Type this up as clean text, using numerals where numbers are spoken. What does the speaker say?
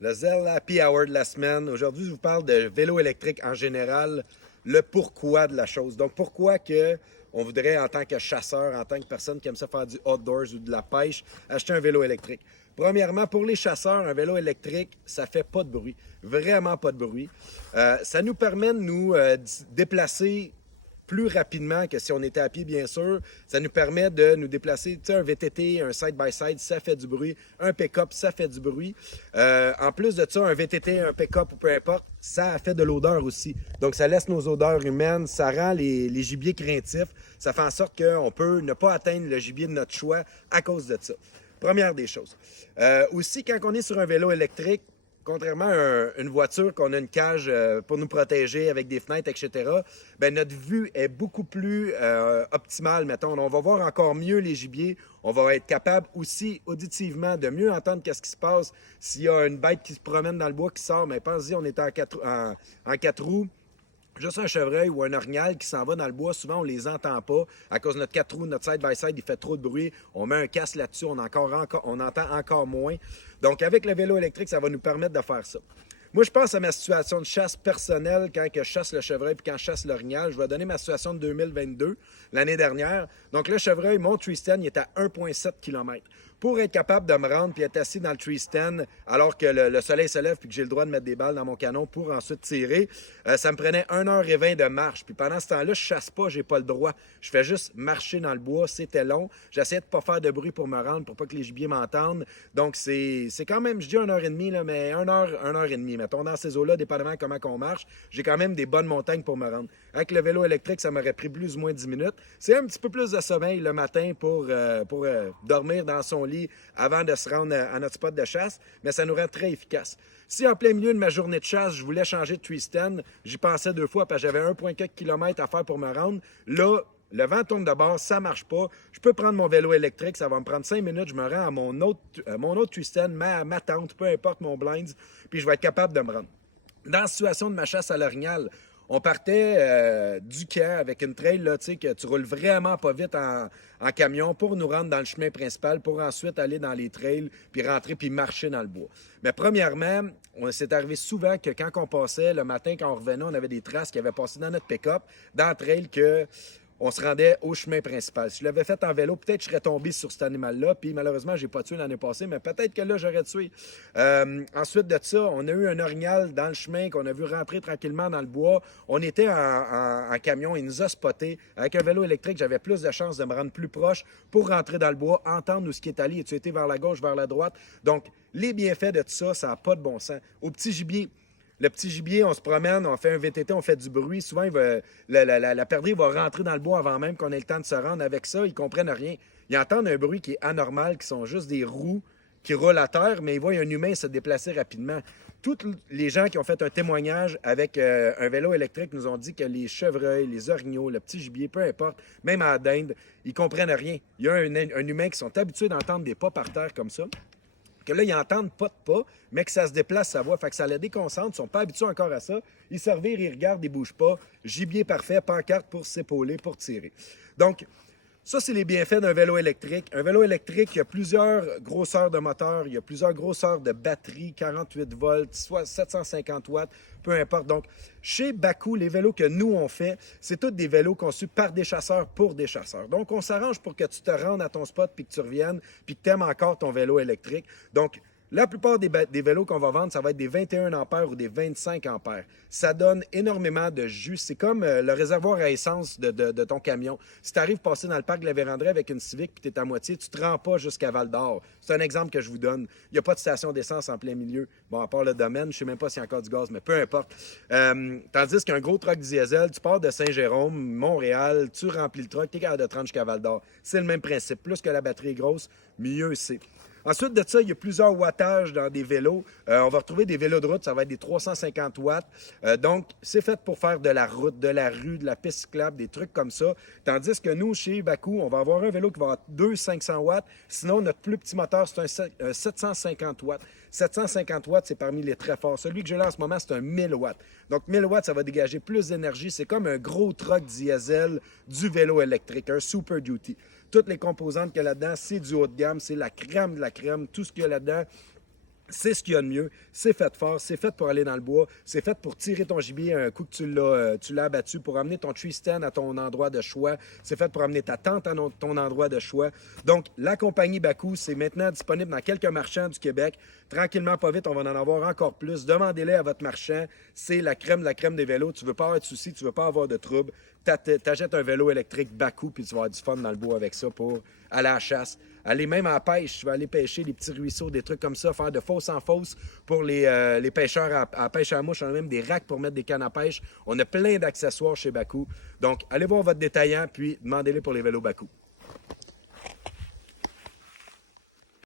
Le Zell Happy Hour de la semaine. Aujourd'hui, je vous parle de vélo électrique en général, le pourquoi de la chose. Donc, pourquoi que on voudrait, en tant que chasseur, en tant que personne qui aime ça faire du outdoors ou de la pêche, acheter un vélo électrique. Premièrement, pour les chasseurs, un vélo électrique, ça fait pas de bruit. Vraiment pas de bruit. Ça nous permet de nous déplacer plus rapidement que si on était à pied, bien sûr. Ça nous permet de nous déplacer. Tu sais, un VTT, un side-by-side, ça fait du bruit. Un pick-up, ça fait du bruit. En plus de ça, un VTT, un pick-up ou peu importe, ça fait de l'odeur aussi. Donc, ça laisse nos odeurs humaines, ça rend les gibiers craintifs. Ça fait en sorte qu'on peut ne pas atteindre le gibier de notre choix à cause de ça. Première des choses. Aussi, quand on est sur un vélo électrique, contrairement à une voiture qu'on a une cage pour nous protéger avec des fenêtres, etc., ben notre vue est beaucoup plus optimale, mettons. On va voir encore mieux les gibiers. On va être capable aussi auditivement de mieux entendre qu'est-ce qui se passe. S'il y a une bête qui se promène dans le bois, qui sort, mais pensez, on est en quatre roues. Juste un chevreuil ou un orignal qui s'en va dans le bois, souvent on les entend pas à cause de notre 4 roues, notre side-by-side, il fait trop de bruit. On met un casque là-dessus, on entend encore moins. Donc avec le vélo électrique, ça va nous permettre de faire ça. Moi, je pense à ma situation de chasse personnelle quand je chasse le chevreuil puis quand je chasse l'orignal. Je vais donner ma situation de 2022, l'année dernière. Donc le chevreuil, mon tree stand, il est à 1,7 km. Pour être capable de me rendre puis être assis dans le tree stand alors que le soleil se lève puis que j'ai le droit de mettre des balles dans mon canon pour ensuite tirer, ça me prenait 1h20 de marche. Puis pendant ce temps-là, je chasse pas, j'ai pas le droit. Je fais juste marcher dans le bois, c'était long. J'essayais de pas faire de bruit pour me rendre, pour pas que les gibiers m'entendent. Donc c'est quand même, je dis 1h30, là, mais 1h30, mettons, dans ces eaux-là, dépendamment de comment on marche, j'ai quand même des bonnes montagnes pour me rendre. Avec le vélo électrique, ça m'aurait pris plus ou moins 10 minutes. C'est un petit peu plus de sommeil le matin pour dormir dans son lit avant de se rendre à notre spot de chasse, mais ça nous rend très efficace. Si en plein milieu de ma journée de chasse, je voulais changer de tree stand, j'y pensais 2 fois parce que j'avais 1,4 km à faire pour me rendre. Là, le vent tourne de bord, ça marche pas. Je peux prendre mon vélo électrique, ça va me prendre 5 minutes, je me rends à mon autre tree stand, ma tente, peu importe mon blinds, puis je vais être capable de me rendre. Dans la situation de ma chasse à l'orignal, on partait du camp avec une trail là, que tu roules vraiment pas vite en camion pour nous rendre dans le chemin principal, pour ensuite aller dans les trails, puis rentrer, puis marcher dans le bois. Mais premièrement, c'est arrivé souvent que quand on passait, le matin, quand on revenait, on avait des traces qui avaient passé dans notre pick-up, dans le trail, que on se rendait au chemin principal. Si je l'avais fait en vélo, peut-être que je serais tombé sur cet animal-là. Puis malheureusement, je n'ai pas tué l'année passée, mais peut-être que là, j'aurais tué. Ensuite de ça, on a eu un orignal dans le chemin qu'on a vu rentrer tranquillement dans le bois. On était en camion, il nous a spotés. Avec un vélo électrique, j'avais plus de chances de me rendre plus proche pour rentrer dans le bois, entendre où ce qui est allé. Es-tu été vers la gauche, vers la droite? Donc, les bienfaits de tout ça, ça n'a pas de bon sens. Au petit gibier, le petit gibier, on se promène, on fait un VTT, on fait du bruit. Souvent, la perdrix va rentrer dans le bois avant même qu'on ait le temps de se rendre. Avec ça, ils ne comprennent rien. Ils entendent un bruit qui est anormal, qui sont juste des roues qui roulent à terre, mais ils voient un humain se déplacer rapidement. Tous les gens qui ont fait un témoignage avec un vélo électrique nous ont dit que les chevreuils, les orignaux, le petit gibier, peu importe, même à la dinde, ils ne comprennent rien. Il y a un humain qui sont habitués d'entendre des pas par terre comme ça, que là, ils n'entendent pas de pas, mais que ça se déplace sa voix. Fait que ça les déconcentre, ils ne sont pas habitués encore à ça. Ils se revirent, ils regardent, ils ne bougent pas. Gibier parfait, pancarte pour s'épauler, pour tirer. Donc, ça, c'est les bienfaits d'un vélo électrique. Un vélo électrique, il y a plusieurs grosseurs de moteur, il y a plusieurs grosseurs de batterie, 48 volts, soit 750 watts, peu importe. Donc, chez Bakcou, les vélos que nous, on fait, c'est tous des vélos conçus par des chasseurs pour des chasseurs. Donc, on s'arrange pour que tu te rendes à ton spot puis que tu reviennes puis que tu aimes encore ton vélo électrique. Donc, la plupart des vélos qu'on va vendre, ça va être des 21 ampères ou des 25 ampères. Ça donne énormément de jus. C'est comme le réservoir à essence de ton camion. Si tu arrives passer dans le parc de la Vérandrée avec une Civic et tu es à moitié, tu ne te rends pas jusqu'à Val-d'Or. C'est un exemple que je vous donne. Il n'y a pas de station d'essence en plein milieu. Bon, à part le domaine, je ne sais même pas s'il y a encore du gaz, mais peu importe. Tandis qu'un gros truck diesel, tu pars de Saint-Jérôme, Montréal, tu remplis le truck, tu es capable de te rendre jusqu'à Val-d'Or. C'est le même principe. Plus que la batterie est grosse, mieux c'est. Ensuite de ça, il y a plusieurs wattages dans des vélos. On va retrouver des vélos de route, ça va être des 350 watts. Donc, c'est fait pour faire de la route, de la rue, de la piste cyclable, des trucs comme ça. Tandis que nous, chez Bakcou, on va avoir un vélo qui va avoir 500 watts. Sinon, notre plus petit moteur, c'est un 750 watts. 750 watts, c'est parmi les très forts. Celui que j'ai là en ce moment, c'est un 1000 watts. Donc, 1000 watts, ça va dégager plus d'énergie. C'est comme un gros truck diesel du vélo électrique, un Super Duty. Toutes les composantes qu'il y a là-dedans, c'est du haut de gamme, c'est la crème de la crème. Tout ce qu'il y a là-dedans, C'est ce qu'il y a de mieux. C'est fait fort. C'est fait pour aller dans le bois. C'est fait pour tirer ton gibier un coup que tu l'as abattu, pour amener ton tree stand à ton endroit de choix. C'est fait pour amener ta tente à ton endroit de choix. Donc, la compagnie Baku, c'est maintenant disponible dans quelques marchands du Québec. Tranquillement, pas vite, on va en avoir encore plus. Demandez-les à votre marchand. C'est la crème de la crème des vélos. Tu veux pas avoir de soucis, tu veux pas avoir de troubles. T'achètes un vélo électrique Baku, puis tu vas avoir du fun dans le bois avec ça pour aller à la chasse. Aller même à la pêche, tu vas aller pêcher des petits ruisseaux, des trucs comme ça, faire de fosse en fosse pour les pêcheurs à pêche à la mouche. On a même des racks pour mettre des cannes à pêche. On a plein d'accessoires chez Baku. Donc, allez voir votre détaillant, puis demandez-les pour les vélos Baku.